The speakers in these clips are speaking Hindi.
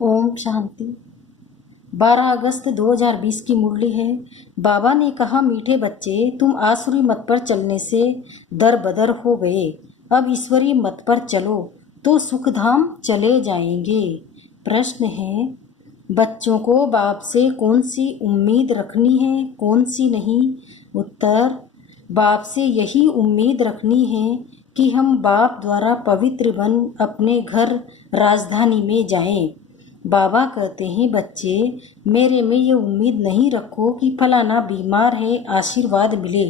ओम शांति। 12 अगस्त 2020 की मुरली है। बाबा ने कहा, मीठे बच्चे, तुम आसुरी मत पर चलने से दरबदर हो गए। अब ईश्वरीय मत पर चलो तो सुखधाम चले जाएंगे। प्रश्न है, बच्चों को बाप से कौन सी उम्मीद रखनी है, कौन सी नहीं? उत्तर, बाप से यही उम्मीद रखनी है कि हम बाप द्वारा पवित्र बन अपने घर राजधानी में जाएं। बाबा कहते हैं, बच्चे, मेरे में ये उम्मीद नहीं रखो कि फलाना बीमार है, आशीर्वाद मिले।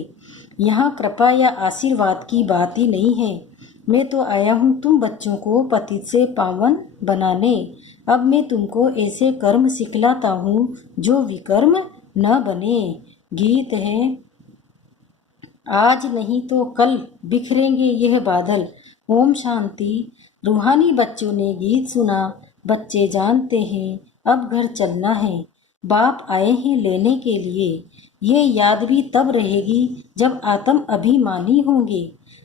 यहाँ कृपा या आशीर्वाद की बात ही नहीं है। मैं तो आया हूँ तुम बच्चों को पतित से पावन बनाने। अब मैं तुमको ऐसे कर्म सिखलाता हूँ जो विकर्म न बने। गीत है, आज नहीं तो कल बिखरेंगे यह बादल। ओम शांति। रूहानी बच्चों ने गीत सुना। बच्चे जानते हैं अब घर चलना है। बाप आए हैं लेने के लिए। ये याद भी तब रहेगी जब आत्म अभिमानी होंगे।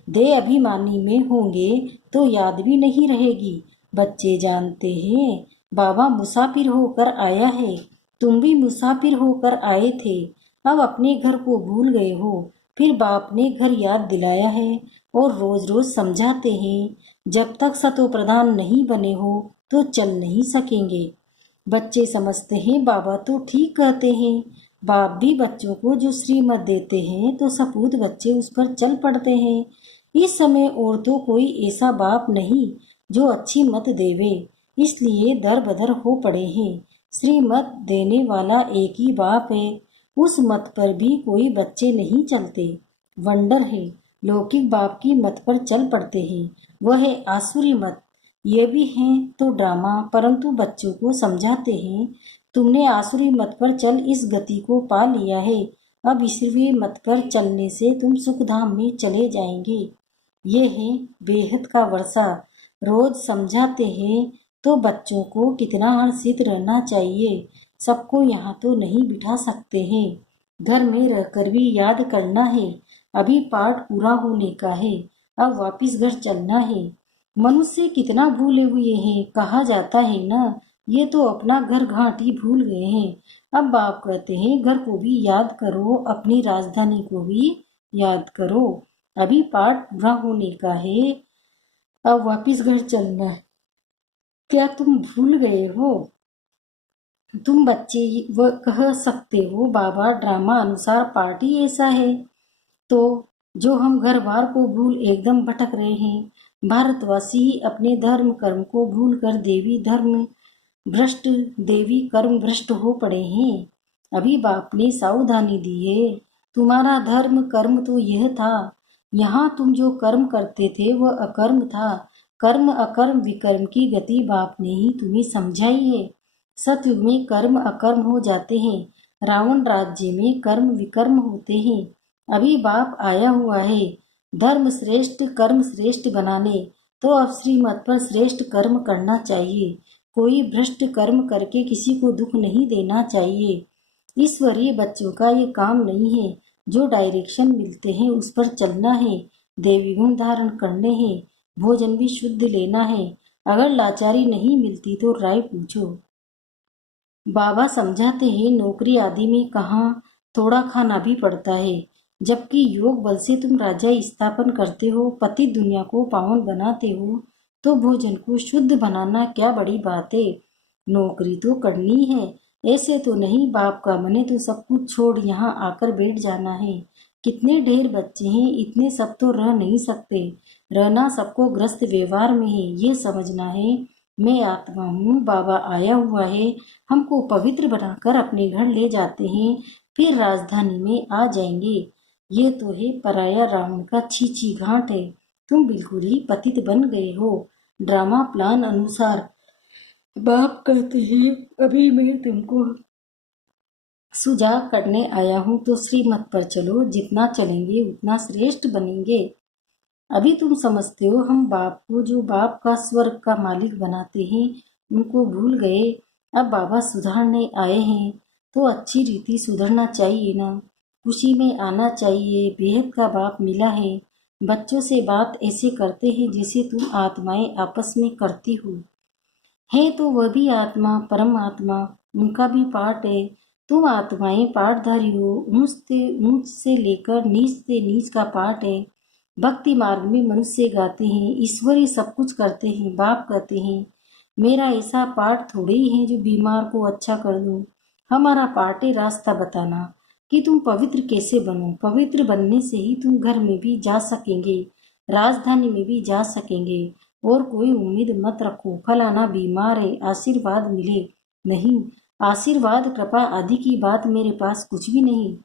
देह अभिमानी में होंगे तो याद भी नहीं रहेगी। बच्चे जानते हैं बाबा मुसाफिर होकर आया है। तुम भी मुसाफिर होकर आए थे। अब अपने घर को भूल गए हो। फिर बाप ने घर याद दिलाया है और रोज रोज समझाते हैं। जब तक सतो प्रधान नहीं बने हो तो चल नहीं सकेंगे। बच्चे समझते हैं बाबा तो ठीक कहते हैं। बाप भी बच्चों को जो श्रीमत देते हैं तो सपूत बच्चे उस पर चल पड़ते हैं। इस समय और तो कोई ऐसा बाप नहीं जो अच्छी मत देवे, इसलिए दर बदर हो पड़े हैं। श्रीमत देने वाला एक ही बाप है। उस मत पर भी कोई बच्चे नहीं चलते। वंडर है, लौकिक बाप की मत पर चल पड़ते हैं। वह है आसुरी मत। ये भी हैं तो ड्रामा, परंतु बच्चों को समझाते हैं, तुमने आसुरी मत पर चल इस गति को पा लिया है। अब ईश्वरीय मत पर चलने से तुम सुखधाम में चले जाएंगे। ये है बेहद का वर्षा। रोज समझाते हैं तो बच्चों को कितना हर्षित रहना चाहिए। सबको यहाँ तो नहीं बिठा सकते हैं। घर में रहकर भी याद करना है। अभी पाठ पूरा होने का है। अब वापिस घर चलना है। मनुष्य कितना भूले हुए हैं, कहा जाता है ना, ये तो अपना घर घाटी भूल गए हैं। अब बाप कहते हैं घर को भी याद करो, अपनी राजधानी को भी याद करो। अभी पाठ पूरा होने का है। अब वापिस घर चलना है। क्या तुम भूल गए हो? तुम बच्चे वह कह सकते हो बाबा ड्रामा अनुसार पार्टी ऐसा है तो जो हम घर बार को भूल एकदम भटक रहे हैं। भारतवासी ही अपने धर्म कर्म को भूल कर देवी धर्म भ्रष्ट देवी कर्म भ्रष्ट हो पड़े हैं। अभी बाप ने सावधानी दी है, तुम्हारा धर्म कर्म तो यह था। यहाँ तुम जो कर्म करते थे वह अकर्म था। कर्म अकर्म विकर्म की गति बाप ने ही तुम्हें समझाई है। सतयुग में कर्म अकर्म हो जाते हैं। रावण राज्य में कर्म विकर्म होते हैं। अभी बाप आया हुआ है धर्म श्रेष्ठ कर्म श्रेष्ठ बनाने। तो अब श्रीमत पर श्रेष्ठ कर्म करना चाहिए। कोई भ्रष्ट कर्म करके किसी को दुख नहीं देना चाहिए। ईश्वरीय बच्चों का ये काम नहीं है। जो डायरेक्शन मिलते हैं उस पर चलना है। देवी गुण धारण करने हैं। भोजन भी शुद्ध लेना है। अगर लाचारी नहीं मिलती तो राय पूछो। बाबा समझाते हैं नौकरी आदि में कहाँ थोड़ा खाना भी पड़ता है, जबकि योग बल से तुम राजा स्थापन करते हो, पति दुनिया को पावन बनाते हो, तो भोजन को शुद्ध बनाना क्या बड़ी बात है। नौकरी तो करनी है, ऐसे तो नहीं बाप का मने तो सब कुछ छोड़ यहाँ आकर बैठ जाना है। कितने ढेर बच्चे हैं, इतने सब तो रह नहीं सकते। रहना सबको ग्रस्त व्यवहार में है, ये समझना है। मैं आत्मा हूँ, बाबा आया हुआ है, हमको पवित्र बनाकर अपने घर ले जाते हैं, फिर राजधानी में आ जाएंगे। ये तो है पराया रावण का छीछी घाट है। तुम बिल्कुल ही पतित बन गए हो। ड्रामा प्लान अनुसार बाप कहते हैं अभी मैं तुमको सुझाव करने आया हूँ तो श्रीमत पर चलो। जितना चलेंगे उतना श्रेष्ठ बनेंगे। अभी तुम समझते हो हम बाप को जो बाप का स्वर्ग का मालिक बनाते हैं उनको भूल गए। अब बाबा सुधारने आए हैं तो अच्छी रीति सुधरना चाहिए ना। खुशी में आना चाहिए। बेहद का बाप मिला है। बच्चों से बात ऐसे करते हैं जैसे तुम आत्माएं आपस में करती हो। है तो वह भी आत्मा, परमात्मा, उनका भी पाठ है। तुम आत्माएं पाठधारी हो, ऊंच से लेकर नीच से नीच का पाठ है। भक्ति मार्ग में मनुष्य गाते हैं, ईश्वर ही सब कुछ करते हैं। बाप कहते हैं, मेरा ऐसा पाठ थोड़े ही है जो बीमार को अच्छा कर दूं। हमारा पाठ है रास्ता बताना कि तुम पवित्र कैसे बनो। पवित्र बनने से ही तुम घर में भी जा सकेंगे, राजधानी में भी जा सकेंगे। और कोई उम्मीद मत रखो फलाना बीमार है आशीर्वाद मिले, नहीं। आशीर्वाद कृपा आदि की बात मेरे पास कुछ भी नहीं।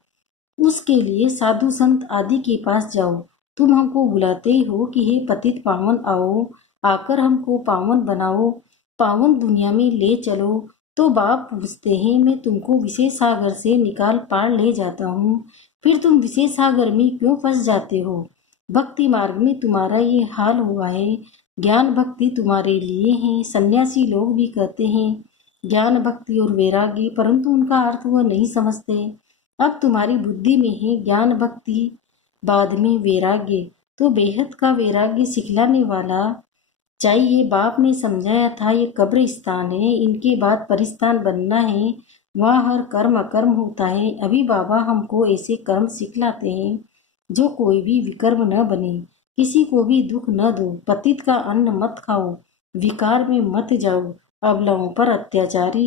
उसके लिए साधु संत आदि के पास जाओ। तुम हमको बुलाते ही हो कि हे पतित पावन आओ, आकर हमको पावन बनाओ, पावन दुनिया में ले चलो। तो बाप पूछते हैं, मैं तुमको विशेष सागर से निकाल पार ले जाता हूँ, फिर तुम विशेष सागर में क्यों फंस जाते हो? भक्ति मार्ग में तुम्हारा ये हाल हुआ है। ज्ञान भक्ति तुम्हारे लिए है। सन्यासी लोग भी कहते हैं ज्ञान भक्ति और वैराग्य, परंतु उनका अर्थ वह नहीं समझते। अब तुम्हारी बुद्धि में है ज्ञान भक्ति, बाद में वैराग्य। तो बेहद का वैराग्य सिखलाने वाला चाहिए। बाप ने समझाया था ये कब्रिस्तान है, इनके बाद परिस्तान बनना है, वहाँ हर कर्म अकर्म होता है। अभी बाबा हमको ऐसे कर्म सिखलाते हैं जो कोई भी विकर्म न बने, किसी को भी दुख न दो, पतित का अन्न मत खाओ, विकार में मत जाओ। अबलाओं पर अत्याचारी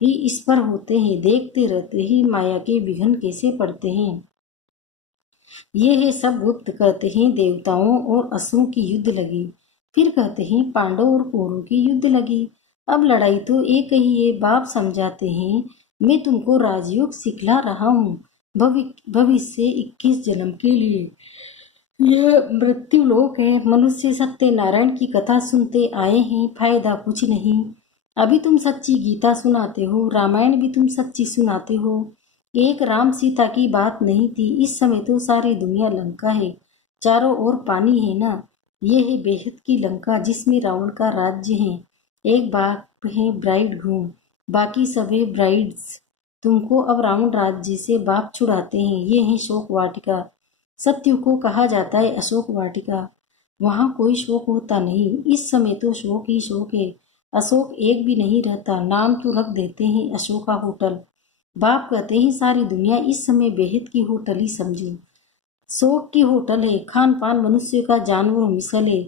ही इस पर होते हैं, देखते रहते ही माया के विघ्न कैसे पड़ते हैं। ये है सब गुप्त। कहते हैं देवताओं और असुरों की युद्ध लगी, फिर कहते हैं पांडव और कौरवों की युद्ध लगी। अब लड़ाई तो एक ही है। बाप समझाते हैं, मैं तुमको राजयोग सिखला रहा हूँ भविष्य 21 जन्म के लिए। यह मृत्यु लोक है। मनुष्य सत्यनारायण की कथा सुनते आए हैं, फायदा कुछ नहीं। अभी तुम सच्ची गीता सुनाते हो, रामायण भी तुम सच्ची सुनाते हो। एक राम सीता की बात नहीं थी, इस समय तो सारी दुनिया लंका है, चारों ओर पानी है ना। ये है बेहद की लंका जिसमें रावण का राज्य है। एक बाप है ब्राइड ग्रूम, बाकी सब है ब्राइड्स। तुमको अब रावण राज्य से बाप छुड़ाते हैं। ये है शोक वाटिका। सत्युग को कहा जाता है अशोक वाटिका। वहाँ कोई शोक होता नहीं, इस समय तो शोक ही शोक है। अशोक एक भी नहीं रहता, नाम तो रख देते हैं अशोका होटल। बाप कहते हैं सारी दुनिया इस समय बेहद की होटल ही समझे। शोक की होटल है, खान पान मनुष्य का जानवर मिसल है।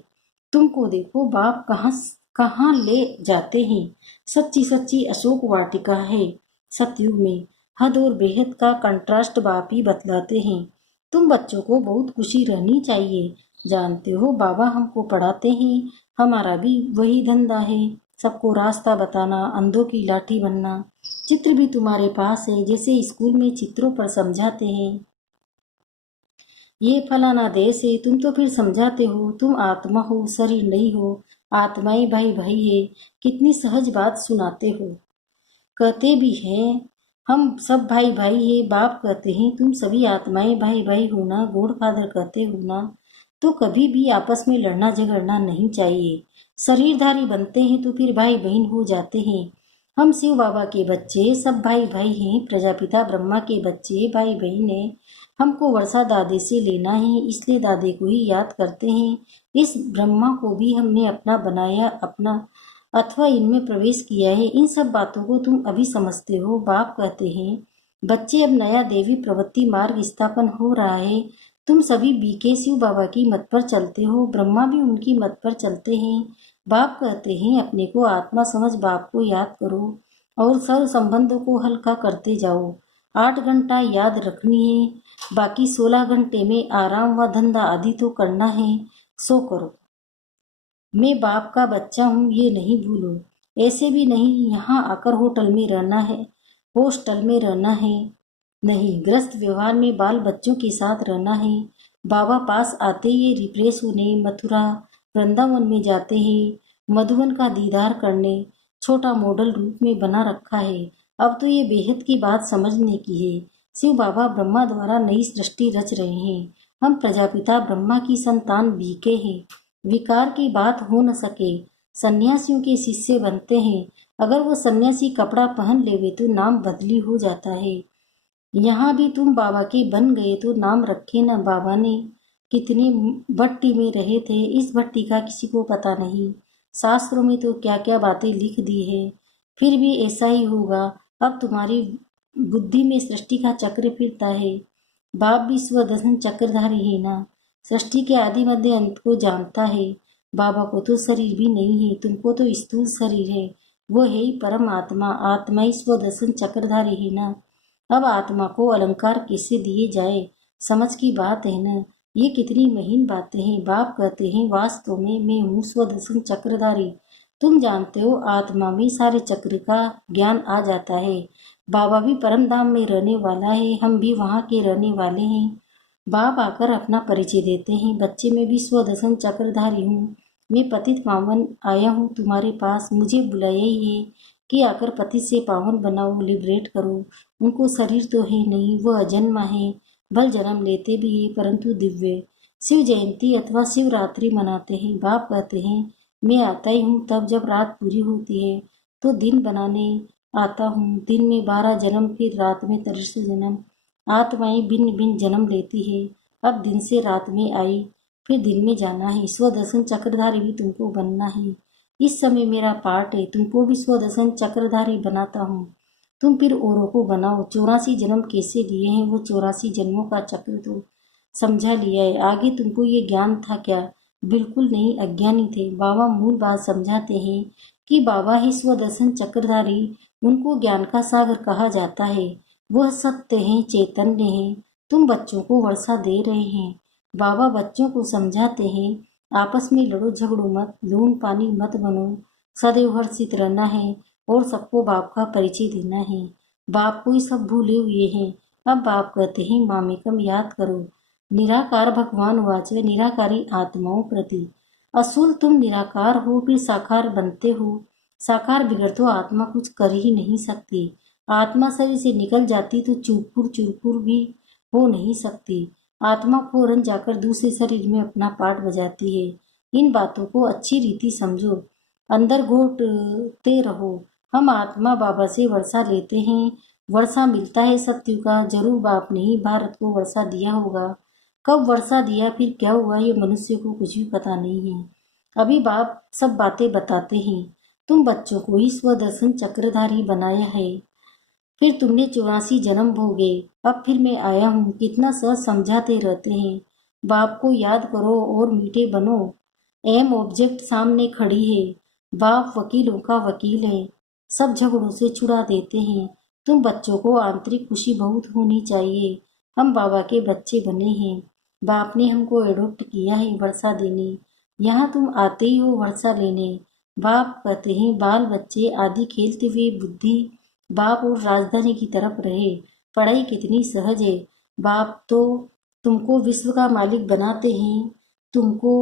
तुमको देखो बाप कहाँ कहाँ ले जाते हैं। सच्ची सच्ची अशोक वाटिका है। सतयुग में हद और बेहद का कंट्रास्ट बाप ही बतलाते हैं। तुम बच्चों को बहुत खुशी रहनी चाहिए। जानते हो बाबा हमको पढ़ाते हैं, हमारा भी वही धंधा है, सबको रास्ता बताना, अंधों की लाठी बनना। चित्र भी तुम्हारे पास है, जैसे स्कूल में चित्रों पर समझाते हैं ये फलाना देश है, तुम तो फिर समझाते हो तुम आत्मा हो, शरीर नहीं हो। आत्माएं भाई भाई है, कितनी सहज बात सुनाते हो। कहते भी हैं हम सब भाई भाई है। बाप कहते हैं तुम सभी आत्माएं भाई भाई हो ना, गॉड फादर कहते हो ना। तो कभी भी आपस में लड़ना झगड़ना नहीं चाहिए। शरीरधारी बनते हैं तो फिर भाई बहन हो जाते हैं। हम शिव बाबा के बच्चे सब भाई भाई हैं, प्रजापिता ब्रह्मा के बच्चे भाई बहन हैं। हमको वर्षा दादे से लेना है, इसलिए दादे को ही याद करते हैं। इस ब्रह्मा को भी हमने अपना बनाया, अपना अथवा इनमें प्रवेश किया है। इन सब बातों को तुम अभी समझते हो। बाप कहते हैं बच्चे अब नया देवी प्रवृत्ति मार्ग स्थापन हो रहा है। तुम सभी बीके शिव बाबा की मत पर चलते हो, ब्रह्मा भी उनकी मत पर चलते हैं। बाप कहते हैं अपने को आत्मा समझ बाप को याद करो और सर्व संबंधों को हल्का करते जाओ। 8 घंटा याद रखनी है, बाकी 16 घंटे में आराम व धंधा आदि तो करना है, सो करो। मैं बाप का बच्चा हूँ ये नहीं भूलो। ऐसे भी नहीं यहाँ आकर होटल में रहना है, हॉस्टल में रहना है, नहीं। ग्रस्त व्यवहार में बाल बच्चों के साथ रहना है। बाबा पास आते ही रिफ्रेश होने मथुरा वृंदावन में जाते हैं, मधुबन का दीदार करने। छोटा मॉडल रूप में बना रखा है। अब तो ये बेहद की बात समझने की है। शिव बाबा ब्रह्मा द्वारा नई सृष्टि रच रहे हैं। हम प्रजापिता ब्रह्मा की संतान बीके हैं। विकार की बात हो न सके, सन्यासियों के शिष्य बनते हैं। अगर वो सन्यासी कपड़ा पहन लेवे तो नाम बदली हो जाता है। यहाँ भी तुम बाबा के बन गए तो नाम रखे न। बाबा ने कितने भट्टी में रहे थे, इस भट्टी का किसी को पता नहीं। शास्त्रों में तो क्या क्या बातें लिख दी है। फिर भी ऐसा ही होगा। अब तुम्हारी बुद्धि में सृष्टि का चक्र फिरता है। बाप भी स्वदर्शन चक्रधारी है ना, सृष्टि के आदि मध्य अंत को जानता है। बाबा को तो शरीर भी नहीं है, तुमको तो स्थूल शरीर है। वो है ही परम आत्मा, आत्मा ही स्वदर्शन चक्रधारी है ना। अब आत्मा को अलंकार कैसे दिए जाए, समझ की बात है ना। ये कितनी महीन बातें हैं। बाप कहते हैं वास्तव में मैं हूँ स्वदर्शन चक्रधारी। तुम जानते हो आत्मा में सारे चक्र का ज्ञान आ जाता है। बाबा भी परम धाम में रहने वाला है, हम भी वहाँ के रहने वाले हैं। बाप आकर अपना परिचय देते हैं, बच्चे में भी स्वदर्शन चक्रधारी हूँ। मैं पतित पावन आया हूँ तुम्हारे पास, मुझे बुलाया ही है कि आकर पतित से पावन बनाओ, लिबरेट करो। उनको शरीर तो है नहीं, वह अजन्मा है, भल जन्म लेते भी है परंतु दिव्य। शिव जयंती अथवा शिवरात्रि मनाते हैं। बाप कहते हैं मैं आता ही हूँ तब जब रात पूरी होती है तो दिन बनाने आता हूँ। दिन में 12 जन्म, फिर रात में 63 जन्म। आत्माएं भिन्न भिन्न जन्म लेती है। अब दिन से रात में आई, फिर दिन में जाना है। स्वदर्शन चक्रधारी भी तुमको बनना है। इस समय मेरा पार्ट है, तुमको भी स्वदर्शन चक्रधारी बनाता हूँ। तुम फिर औरों को बनाओ। 84 जन्म कैसे लिए हैं, वो 84 जन्मों का चक्र तो समझा लिया है। आगे तुमको ये ज्ञान था क्या? बिल्कुल नहीं, अज्ञानी थे। बाबा मूल बात समझाते हैं कि बाबा ही स्वदर्शन चक्रधारी, उनको ज्ञान का सागर कहा जाता है। वह सत्य है, चैतन्य है। तुम बच्चों को वर्षा दे रहे हैं। बाबा बच्चों को समझाते हैं आपस में लड़ो झगड़ो मत, लून पानी मत बनो, सदैव हर्षित रहना है और सबको बाप का परिचय देना है। बाप को ही सब भूले हुए हैं। अब बाप कहते हैं मामेकम याद करो। निराकार भगवान वाच निराकारी आत्माओं प्रति। असूल तुम निराकार हो, फिर साकार बनते हो। साकार बिगड़ तो आत्मा कुछ कर ही नहीं सकती। आत्मा शरीर से निकल जाती तो चूरपुर चूरपुर भी हो नहीं सकती। आत्मा फौरन जाकर दूसरे शरीर में अपना पार्ट बजाती है। इन बातों को अच्छी रीति समझो, अंदर घोटते रहो। हम आत्मा बाबा से वर्षा लेते हैं। वर्षा मिलता है सत्य का। जरूर बाप ने ही भारत को वर्षा दिया होगा। कब वर्षा दिया, फिर क्या हुआ, ये मनुष्य को कुछ भी पता नहीं है। अभी बाप सब बातें बताते हैं। तुम बच्चों को ही स्वदर्शन चक्रधारी बनाया है। फिर तुमने 84 जन्म भोगे। अब फिर मैं आया हूँ। कितना सहज समझाते रहते हैं। बाप को याद करो और मीठे बनो। एम ऑब्जेक्ट सामने खड़ी है। बाप वकीलों का वकील है, सब झगड़ों से छुड़ा देते हैं। तुम बच्चों को आंतरिक खुशी बहुत होनी चाहिए। हम बाबा के बच्चे बने हैं। बाप ने हमको एडॉप्ट किया है वर्षा देने। यहाँ तुम आते ही हो वर्षा लेने। बाप कहते हैं बाल बच्चे आदि खेलते हुए बुद्धि बाप और राजधानी की तरफ रहे। पढ़ाई कितनी सहज है। बाप तो तुमको विश्व का मालिक बनाते हैं। तुमको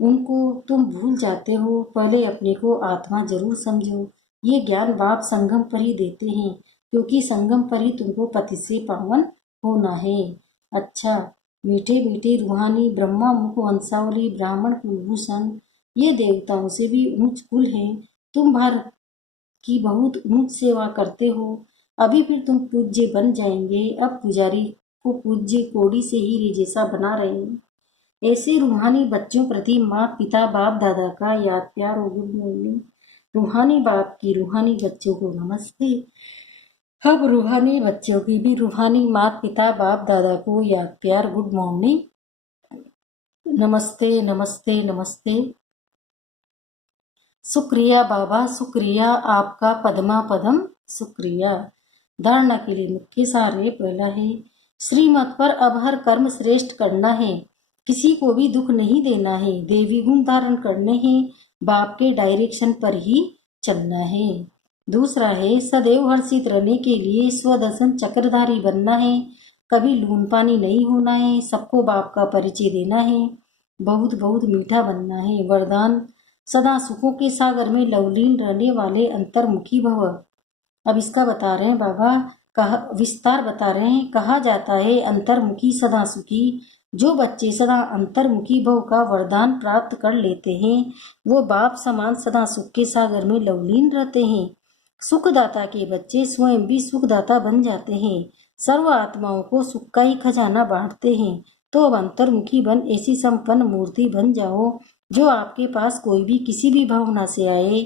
उनको तुम भूल जाते हो। पहले अपने को आत्मा जरूर समझो। ये ज्ञान बाप संगम पर ही देते हैं, क्योंकि संगम पर ही तुमको पति से पावन होना है। अच्छा, मीठे मीठे रूहानी ब्रह्मा मुख वंशावली ब्राह्मण कुलभूषण, ये देवताओं से भी ऊंच कुल है। तुम भारत की बहुत ऊंच सेवा करते हो। अभी फिर तुम पूज्य बन जाएंगे। अब पुजारी को पूज्य कोड़ी से हीरे जैसा बना रहे हैं। ऐसे रूहानी बच्चों प्रति माँ पिता बाप दादा का याद प्यार और गुड मॉर्निंग। रूहानी बाप की रूहानी बच्चों को नमस्ते। अब रूहानी बच्चों की भी रूहानी माता पिता बाप दादा को याद प्यार गुड मॉर्निंग। नमस्ते नमस्ते नमस्ते। शुक्रिया बाबा, शुक्रिया आपका पद्मा पदम, शुक्रिया। धारणा के लिए मुख्य सार पहला है, श्रीमत पर अब हर कर्म श्रेष्ठ करना है। किसी को भी दुख नहीं देना है। देवी गुण धारण करने हैं। बाप के डायरेक्शन पर ही चलना है। दूसरा है, सदैव हर्षित रहने के लिए स्वदर्शन चक्रधारी बनना है। कभी लून पानी नहीं होना है। सबको बाप का परिचय देना है। बहुत बहुत मीठा बनना है। वरदान, सदा सुखों के सागर में लवलीन रहने वाले अंतर्मुखी भव। अब इसका बता रहे हैं बाबा, कहा विस्तार बता रहे हैं। कहा जाता है अंतर्मुखी सदा सुखी। जो बच्चे सदा अंतर्मुखी भव का वरदान प्राप्त कर लेते हैं, वो बाप समान सदा सुख के सागर में लवलीन रहते हैं। सुखदाता के बच्चे स्वयं भी सुखदाता बन जाते हैं। सर्व आत्माओं को सुख का ही खजाना बांटते हैं। तो अब अंतर्मुखी बन ऐसी संपन्न मूर्ति बन जाओ। जो आपके पास कोई भी किसी भी भावना से आए,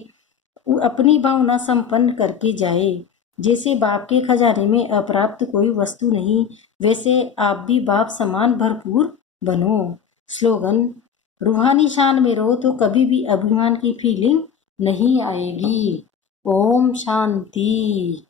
अपनी भावना संपन्न करके जाए। जैसे बाप के खजाने में अप्राप्त कोई वस्तु नहीं, वैसे आप भी बाप समान भरपूर बनो। स्लोगन: रूहानी शान में रहो तो कभी भी अभिमान की फीलिंग नहीं आएगी। ओम शांति।